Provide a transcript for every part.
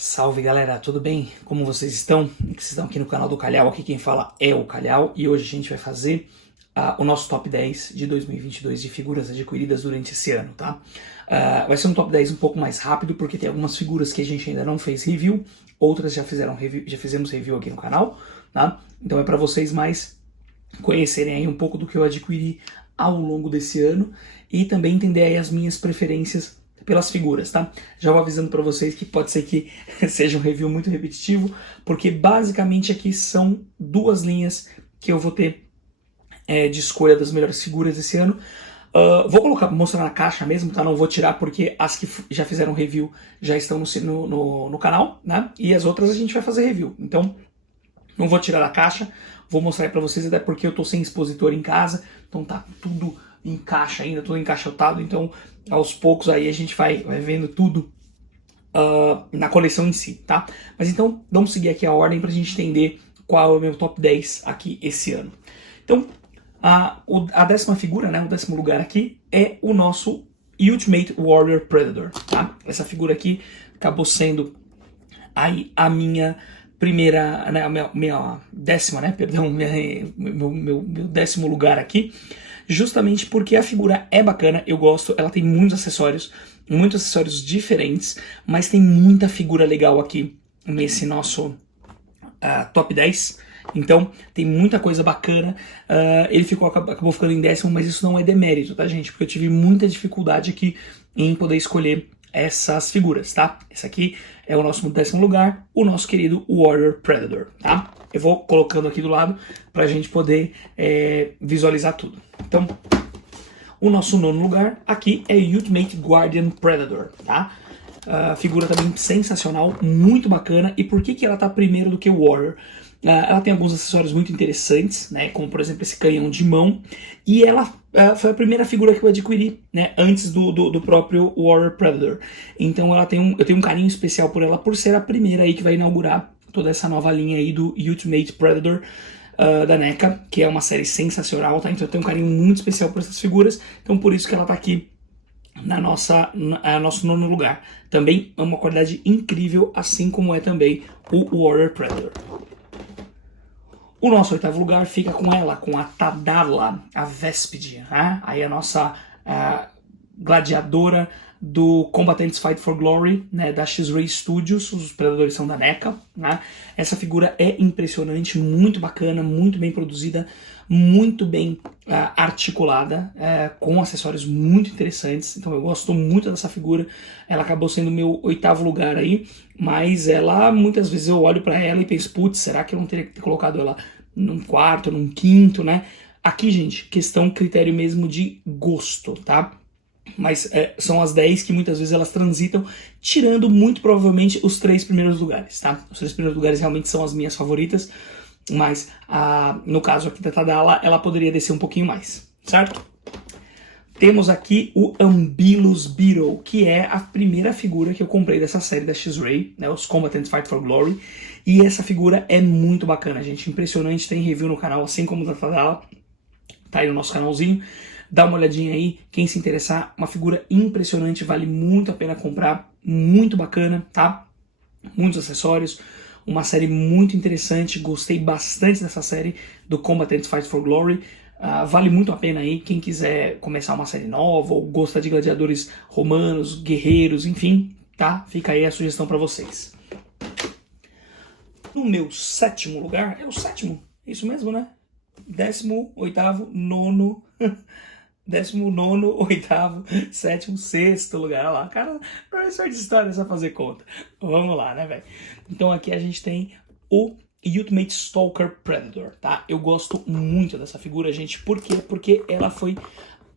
Salve galera, tudo bem? Como vocês estão? Vocês estão aqui no canal do Calhau, aqui quem fala é o Calhau e hoje a gente vai fazer o nosso top 10 de 2022 de figuras adquiridas durante esse ano, tá? Vai ser um top 10 um pouco mais rápido porque tem algumas figuras que a gente ainda não fez review, outras já fizemos review aqui no canal, tá? Então é para vocês mais conhecerem aí um pouco do que eu adquiri ao longo desse ano e também entender aí as minhas preferências pelas figuras, tá? Já vou avisando para vocês que pode ser que seja um review muito repetitivo, porque basicamente aqui são duas linhas que eu vou ter de escolha das melhores figuras desse ano. Vou mostrar na caixa mesmo, tá? Não vou tirar porque as que já fizeram review já estão no canal, né? E as outras a gente vai fazer review. Então, não vou tirar da caixa, vou mostrar aí pra vocês, até porque eu tô sem expositor em casa, então tá tudo em caixa ainda, tudo encaixotado, então aos poucos aí a gente vai vendo tudo na coleção em si, tá? Mas então, vamos seguir aqui a ordem pra gente entender qual é o meu top 10 aqui esse ano. Então, a décima figura, né, o décimo lugar aqui, é o nosso Ultimate Warrior Predator, tá? Essa figura aqui acabou sendo aí a minha primeira, né, minha décima, né, perdão, meu décimo lugar aqui, justamente porque a figura é bacana, eu gosto, ela tem muitos acessórios diferentes, mas tem muita figura legal aqui nesse nosso top 10, então tem muita coisa bacana. Ele acabou ficando em décimo, mas isso não é demérito, tá gente, porque eu tive muita dificuldade aqui em poder escolher essas figuras, tá? Esse aqui é o nosso décimo lugar, o nosso querido Warrior Predator, tá? Eu vou colocando aqui do lado pra gente poder visualizar tudo. Então, o nosso nono lugar aqui é Ultimate Guardian Predator, tá? Figura também sensacional, muito bacana. E por que ela tá primeiro do que o Warrior? Ela tem alguns acessórios muito interessantes, né, como por exemplo esse canhão de mão, e ela foi a primeira figura que eu adquiri, né, antes do próprio Warrior Predator. Então eu tenho um carinho especial por ela, por ser a primeira aí que vai inaugurar toda essa nova linha aí do Ultimate Predator da NECA, que é uma série sensacional, tá? Então eu tenho um carinho muito especial por essas figuras, então por isso que ela tá aqui nosso nono lugar. Também é uma qualidade incrível, assim como é também o Warrior Predator. O nosso oitavo lugar fica com ela, com a Tadala, a Véspide, né? Aí a nossa gladiadora do Combatants Fight for Glory, né, da X-Ray Studios, os predadores são da NECA, né? Essa figura é impressionante, muito bacana, muito bem produzida, muito bem articulada, com acessórios muito interessantes, então eu gosto muito dessa figura. Ela acabou sendo meu oitavo lugar aí, mas ela, muitas vezes eu olho pra ela e penso, putz, será que eu não teria que ter colocado ela num quarto, num quinto, né? Aqui, gente, critério mesmo de gosto, tá? Mas são as 10 que muitas vezes elas transitam, tirando muito provavelmente os 3 primeiros lugares, tá? Os 3 primeiros lugares realmente são as minhas favoritas, mas no caso aqui da Tadala, ela poderia descer um pouquinho mais, certo? Temos aqui o Ambilus Beetle, que é a primeira figura que eu comprei dessa série da X-Ray, né, os Combatants Fight for Glory, e essa figura é muito bacana, gente, impressionante, tem review no canal, assim como da Tadala, tá aí no nosso canalzinho. Dá uma olhadinha aí, quem se interessar, uma figura impressionante, vale muito a pena comprar, muito bacana, tá? Muitos acessórios, uma série muito interessante, gostei bastante dessa série do Combatants Fight for Glory, vale muito a pena aí, quem quiser começar uma série nova ou gosta de gladiadores romanos, guerreiros, enfim, tá? Fica aí a sugestão pra vocês. No meu sétimo lugar, é o sétimo, isso mesmo, né? 18º, nono... 19º, 8º, 7º, 6º lugar. Olha lá, cara, professor de história é só fazer conta. Vamos lá, né, velho? Então aqui a gente tem o Ultimate Stalker Predator, tá? Eu gosto muito dessa figura, gente. Por quê? Porque ela foi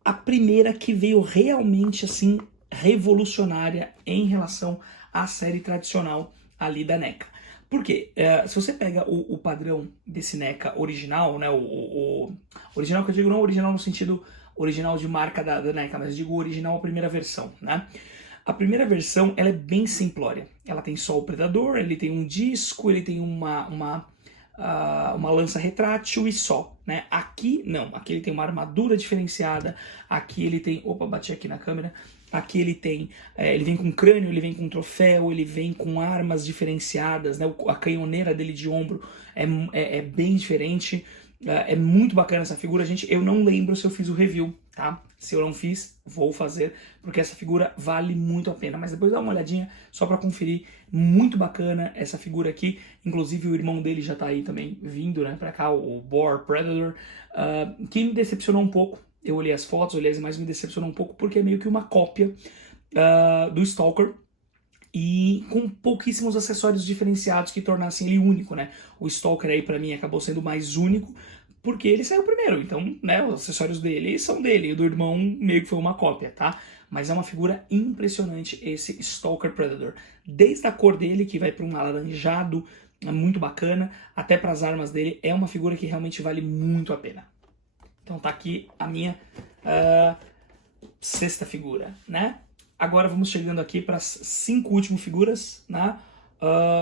a primeira que veio realmente, assim, revolucionária em relação à série tradicional ali da NECA. Por quê? Se você pega o padrão desse NECA original, né, o original que eu digo não original no sentido original de marca da NECA, mas eu digo original, a primeira versão, né? A primeira versão, ela é bem simplória. Ela tem só o predador, ele tem um disco, ele tem uma lança retrátil e só, né? Aqui, não. Aqui ele tem uma armadura diferenciada, aqui ele tem... Opa, bati aqui na câmera. Aqui ele vem com crânio, ele vem com troféu, ele vem com armas diferenciadas, né? A canhoneira dele de ombro é bem diferente. É muito bacana essa figura, gente. Eu não lembro se eu fiz o review, tá? Se eu não fiz, vou fazer, porque essa figura vale muito a pena. Mas depois dá uma olhadinha só pra conferir. Muito bacana essa figura aqui. Inclusive o irmão dele já tá aí também vindo, né, pra cá, o Boar Predator. Que me decepcionou um pouco. Eu olhei as fotos, olhei as imagens, me decepcionou um pouco, porque é meio que uma cópia do Stalker. E com pouquíssimos acessórios diferenciados que tornassem ele único, né? O Stalker aí pra mim acabou sendo mais único, porque ele saiu primeiro, então, né, os acessórios dele são dele, e o do irmão meio que foi uma cópia, tá? Mas é uma figura impressionante esse Stalker Predator. Desde a cor dele, que vai para um alaranjado muito bacana, até para as armas dele, é uma figura que realmente vale muito a pena. Então tá aqui a minha sexta figura, né? Agora vamos chegando aqui para as 5 últimas figuras, né?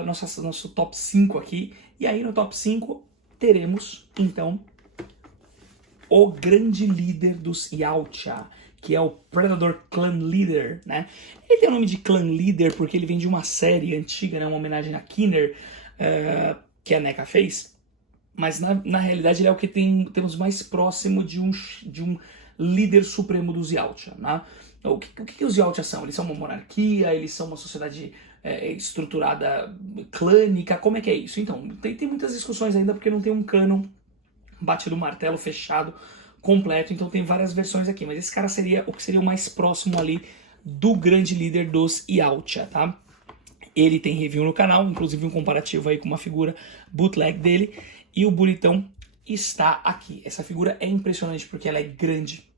Nosso top 5 aqui. E aí no top 5 teremos, então, o grande líder dos Yautja, que é o Predator Clan Leader, né? Ele tem o nome de Clan Leader porque ele vem de uma série antiga, né? Uma homenagem a Kinner, que a NECA fez. Mas na realidade ele é o que temos mais próximo de um líder supremo dos Yautja, né? O que os Yautja são? Eles são uma monarquia, eles são uma sociedade estruturada clânica, como é que é isso? Então, tem muitas discussões ainda porque não tem um cânon batido martelo, fechado, completo, então tem várias versões aqui, mas esse cara seria o que seria o mais próximo ali do grande líder dos Yautja, tá? Ele tem review no canal, inclusive um comparativo aí com uma figura bootleg dele, e o bonitão está aqui. Essa figura é impressionante porque ela é grande,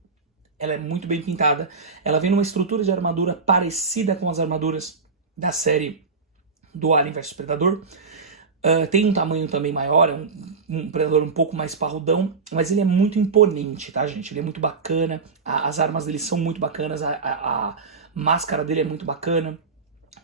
ela é muito bem pintada, ela vem numa estrutura de armadura parecida com as armaduras da série do Alien vs Predador. Tem um tamanho também maior, é um predador um pouco mais parrudão, mas ele é muito imponente, tá, gente? Ele é muito bacana, as armas dele são muito bacanas, a máscara dele é muito bacana,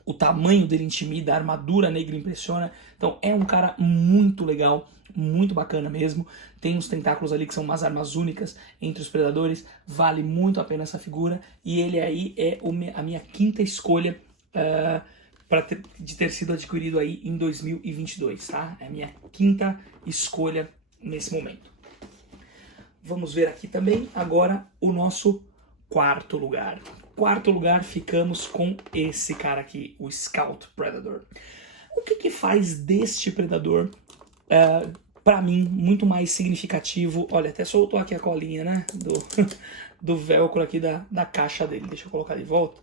o tamanho dele intimida, a armadura negra impressiona. Então é um cara muito legal, muito bacana mesmo. Tem uns tentáculos ali que são umas armas únicas entre os predadores, vale muito a pena essa figura. E ele aí é a minha quinta escolha de ter sido adquirido aí em 2022, tá? É a minha quinta escolha nesse momento. Vamos ver aqui também agora o nosso quarto lugar. Quarto lugar, ficamos com esse cara aqui, o Scout Predator. O que faz deste Predador, pra mim, muito mais significativo? Olha, até soltou aqui a colinha, né, do velcro aqui da caixa dele. Deixa eu colocar de volta,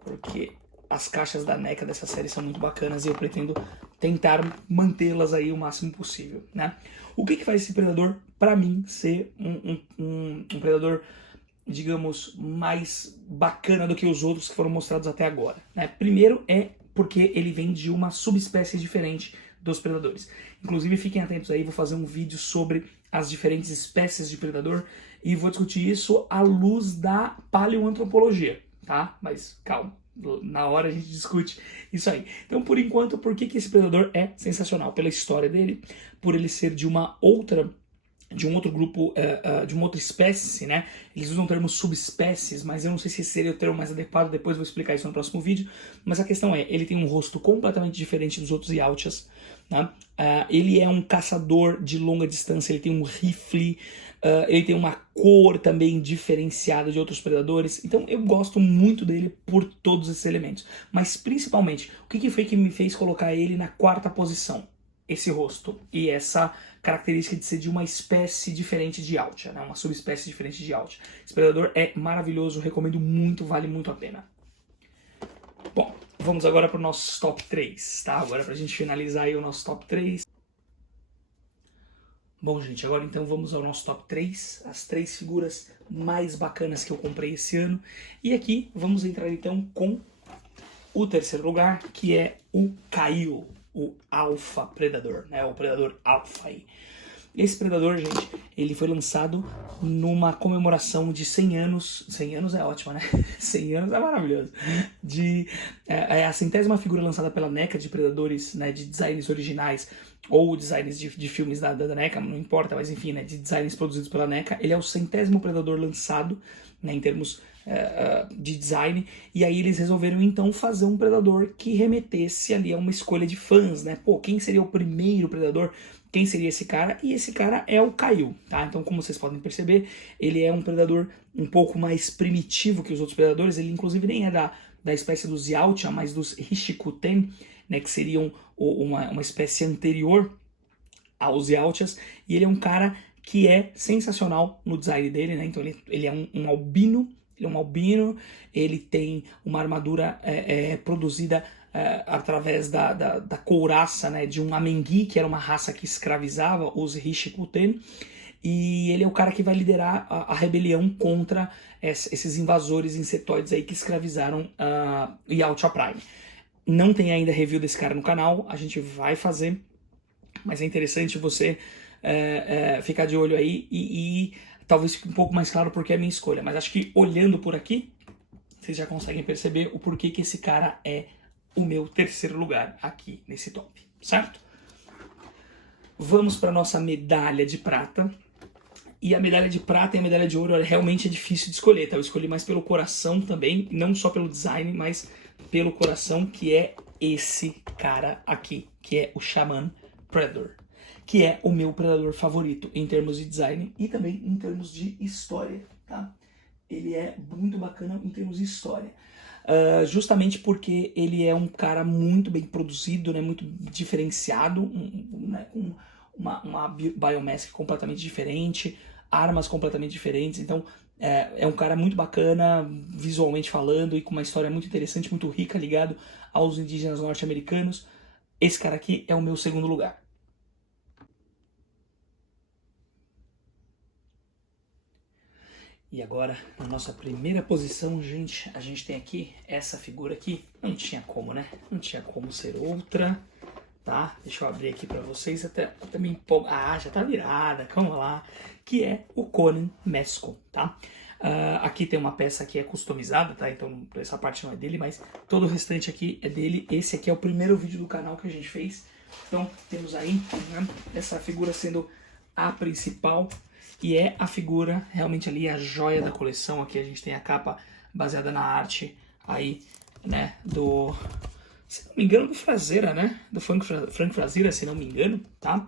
porque as caixas da NECA dessa série são muito bacanas e eu pretendo tentar mantê-las aí o máximo possível, né? O que faz esse Predador, pra mim, ser um Predador, digamos, mais bacana do que os outros que foram mostrados até agora, né? Primeiro é porque ele vem de uma subespécie diferente dos predadores. Inclusive, fiquem atentos aí, vou fazer um vídeo sobre as diferentes espécies de predador e vou discutir isso à luz da paleoantropologia, tá? Mas calma, na hora a gente discute isso aí. Então, por enquanto, por que esse predador é sensacional? Pela história dele, por ele ser de um outro grupo, de uma outra espécie, né? Eles usam o termo subespécies, mas eu não sei se esse seria o termo mais adequado, depois eu vou explicar isso no próximo vídeo. Mas a questão é, ele tem um rosto completamente diferente dos outros Yautjas, né? Ele é um caçador de longa distância, ele tem um rifle, ele tem uma cor também diferenciada de outros predadores. Então eu gosto muito dele por todos esses elementos. Mas principalmente, o que foi que me fez colocar ele na quarta posição? Esse rosto e essa característica de ser de uma espécie diferente de Yautja, né? Uma subespécie diferente de Yautja. Esse predador é maravilhoso, recomendo muito, vale muito a pena. Bom, vamos agora para o nosso top 3, tá? Agora pra gente finalizar aí o nosso top 3. Bom, gente, agora então vamos ao nosso top 3, as 3 figuras mais bacanas que eu comprei esse ano. E aqui vamos entrar então com o terceiro lugar, que é o Kaio, o Alpha Predador, né? O Predador Alpha aí. Esse Predador, gente, ele foi lançado numa comemoração de 100 anos. 100 anos é ótimo, né? 100 anos é maravilhoso. É a 100ª figura lançada pela NECA de Predadores, né? De designs originais ou designs de filmes da NECA, não importa, mas enfim, né? De designs produzidos pela NECA. Ele é o 100º Predador lançado, né? Em termos de design, e aí eles resolveram então fazer um Predador que remetesse ali a uma escolha de fãs, né? Pô, quem seria o primeiro Predador? Quem seria esse cara? E esse cara é o Kaiju, tá? Então, como vocês podem perceber, ele é um predador um pouco mais primitivo que os outros predadores. Ele, inclusive, nem é da espécie dos Yautja, mas dos Hishikuten, né? Que seriam uma espécie anterior aos Yautjas. E ele é um cara que é sensacional no design dele, né? Então, ele é um albino. Ele é um albino, ele tem uma armadura produzida através da couraça, né, de um Amengi, que era uma raça que escravizava os Hishikuten, e ele é o cara que vai liderar a rebelião contra esses invasores insetoides aí que escravizaram Yautja Prime. Não tem ainda review desse cara no canal, a gente vai fazer, mas é interessante você ficar de olho aí e talvez fique um pouco mais claro porque é a minha escolha, mas acho que olhando por aqui, vocês já conseguem perceber o porquê que esse cara é o meu terceiro lugar aqui nesse top, certo? Vamos para nossa medalha de prata. E a medalha de prata e a medalha de ouro realmente é difícil de escolher, tá? Eu escolhi mais pelo coração também, não só pelo design, mas pelo coração, que é esse cara aqui, que é o Shaman Predator, que é o meu predador favorito em termos de design e também em termos de história, tá? Ele é muito bacana em termos de história. Justamente porque ele é um cara muito bem produzido, né, muito diferenciado, né, com uma biomass completamente diferente, armas completamente diferentes, então é um cara muito bacana visualmente falando e com uma história muito interessante, muito rica, ligado aos indígenas norte-americanos. Esse cara aqui é o meu segundo lugar. E agora, na nossa primeira posição, gente, a gente tem aqui essa figura aqui. Não tinha como, né? Não tinha como ser outra, tá? Deixa eu abrir aqui pra vocês, até me empolgo. Ah, já tá virada, calma lá. Que é o Conan Mesco, tá? Aqui tem uma peça que é customizada, tá? Então essa parte não é dele, mas todo o restante aqui é dele. Esse aqui é o primeiro vídeo do canal que a gente fez. Então temos aí, né, essa figura sendo a principal. E é a figura, realmente ali, a joia da coleção. Aqui a gente tem a capa baseada na arte aí, né, se não me engano, do Frazetta, né? Do Frank Frazetta, se não me engano, tá?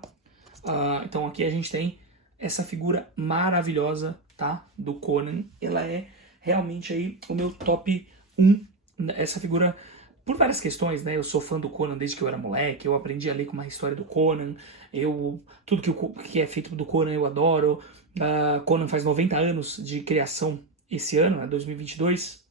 Então aqui a gente tem essa figura maravilhosa, tá? Do Conan. Ela é realmente aí o meu top 1. Essa figura, por várias questões, né? Eu sou fã do Conan desde que eu era moleque. Eu aprendi a ler com uma história do Conan. Tudo que é feito do Conan eu adoro. Conan faz 90 anos de criação esse ano, né, 2022,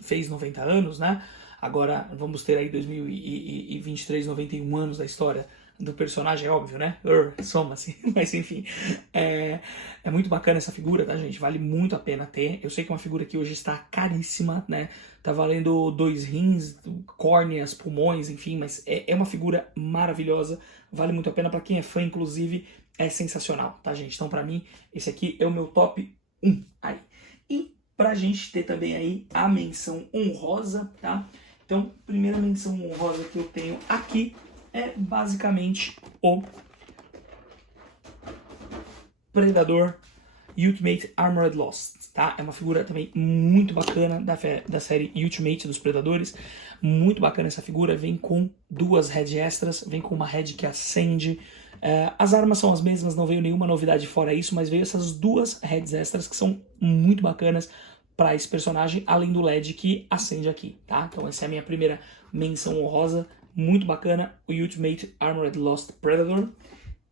fez 90 anos, né? Agora vamos ter aí 2023, 91 anos da história do personagem, é óbvio, né? Soma-se, mas enfim. É muito bacana essa figura, tá, gente? Vale muito a pena ter. Eu sei que é uma figura que hoje está caríssima, né? Tá valendo 2 rins, córneas, pulmões, enfim, mas é uma figura maravilhosa. Vale muito a pena para quem é fã, inclusive. É sensacional, tá, gente? Então, pra mim, esse aqui é o meu top 1 aí. E pra gente ter também aí a menção honrosa, tá? Então, primeira menção honrosa que eu tenho aqui é basicamente o Predador Ultimate Armored Lost, tá? É uma figura também muito bacana da série Ultimate dos Predadores. Muito bacana essa figura, vem com 2 heads extras, vem com uma head que acende. As armas são as mesmas, não veio nenhuma novidade fora isso, mas veio essas 2 heads extras que são muito bacanas para esse personagem, além do LED que acende aqui, tá? Então essa é a minha primeira menção honrosa, muito bacana, o Ultimate Armored Lost Predator.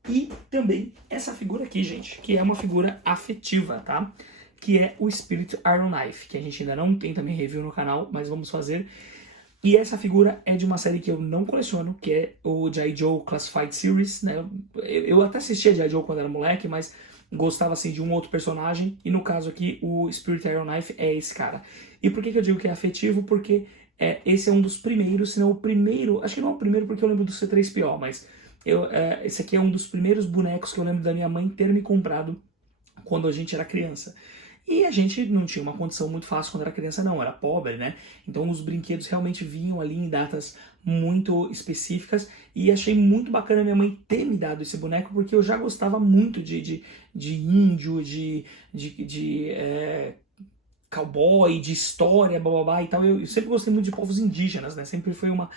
E também essa figura aqui, gente, que é uma figura afetiva, tá? Que é o Spirit Iron Knife, que a gente ainda não tem também review no canal, mas vamos fazer. E essa figura é de uma série que eu não coleciono, que é o G.I. Joe Classified Series, né? Eu até assistia G.I. Joe quando era moleque, mas gostava assim de um outro personagem, e no caso aqui o Spirit Iron Knife é esse cara. E por que eu digo que é afetivo? Porque esse é um dos primeiros, se não o primeiro, acho que não é o primeiro porque eu lembro do C3PO, mas esse aqui é um dos primeiros bonecos que eu lembro da minha mãe ter me comprado quando a gente era criança. E a gente não tinha uma condição muito fácil quando era criança, não, era pobre, né? Então os brinquedos realmente vinham ali em datas muito específicas e achei muito bacana minha mãe ter me dado esse boneco, porque eu já gostava muito de índio, cowboy, de história, bababá e tal. Eu sempre gostei muito de povos indígenas, né? Sempre foi uma,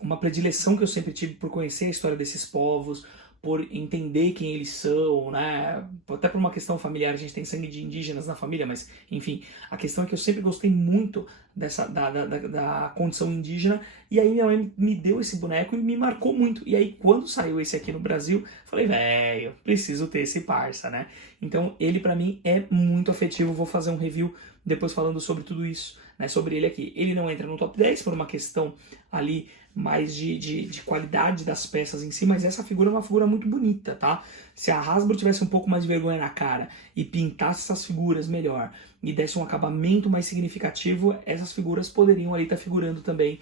uma predileção que eu sempre tive por conhecer a história desses povos, por entender quem eles são, né? Até por uma questão familiar, a gente tem sangue de indígenas na família, mas enfim, a questão é que eu sempre gostei muito da condição indígena, e aí minha mãe me deu esse boneco e me marcou muito. E aí quando saiu esse aqui no Brasil, falei, velho, preciso ter esse parça, né? Então ele pra mim é muito afetivo, vou fazer um review depois falando sobre tudo isso, né? Sobre ele aqui. Ele não entra no top 10 por uma questão ali mais de qualidade das peças em si, mas essa figura é uma figura muito bonita, tá? Se a Hasbro tivesse um pouco mais de vergonha na cara e pintasse essas figuras melhor e desse um acabamento mais significativo, essas figuras poderiam ali estar figurando também,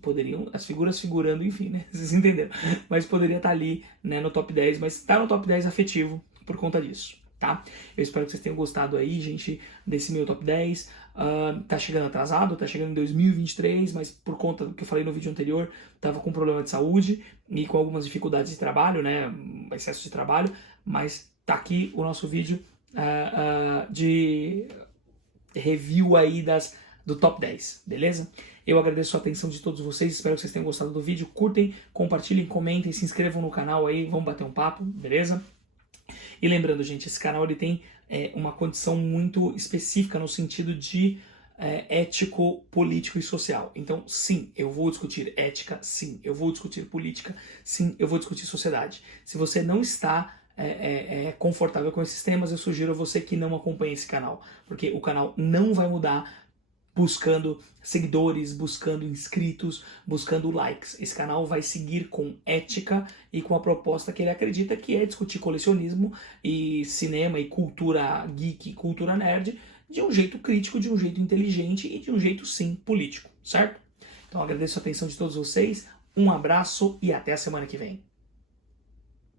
poderiam, as figuras figurando, enfim, né? Vocês entenderam? Mas poderia estar ali, né, no top 10, mas está no top 10 afetivo por conta disso. Tá? Eu espero que vocês tenham gostado aí, gente, desse meu top 10. Tá chegando atrasado, tá chegando em 2023, mas por conta do que eu falei no vídeo anterior, tava com problema de saúde e com algumas dificuldades de trabalho, né? Excesso de trabalho, mas tá aqui o nosso vídeo de review aí do top 10, beleza? Eu agradeço a atenção de todos vocês, espero que vocês tenham gostado do vídeo. Curtem, compartilhem, comentem, se inscrevam no canal aí, vamos bater um papo, beleza? E lembrando, gente, esse canal ele tem uma condição muito específica no sentido de ético, político e social. Então, sim, eu vou discutir ética, sim, eu vou discutir política, sim, eu vou discutir sociedade. Se você não está confortável com esses temas, eu sugiro a você que não acompanhe esse canal, porque o canal não vai mudar buscando seguidores, buscando inscritos, buscando likes. Esse canal vai seguir com ética e com a proposta que ele acredita, que é discutir colecionismo e cinema e cultura geek, cultura nerd, de um jeito crítico, de um jeito inteligente e de um jeito, sim, político, certo? Então agradeço a atenção de todos vocês, um abraço e até a semana que vem.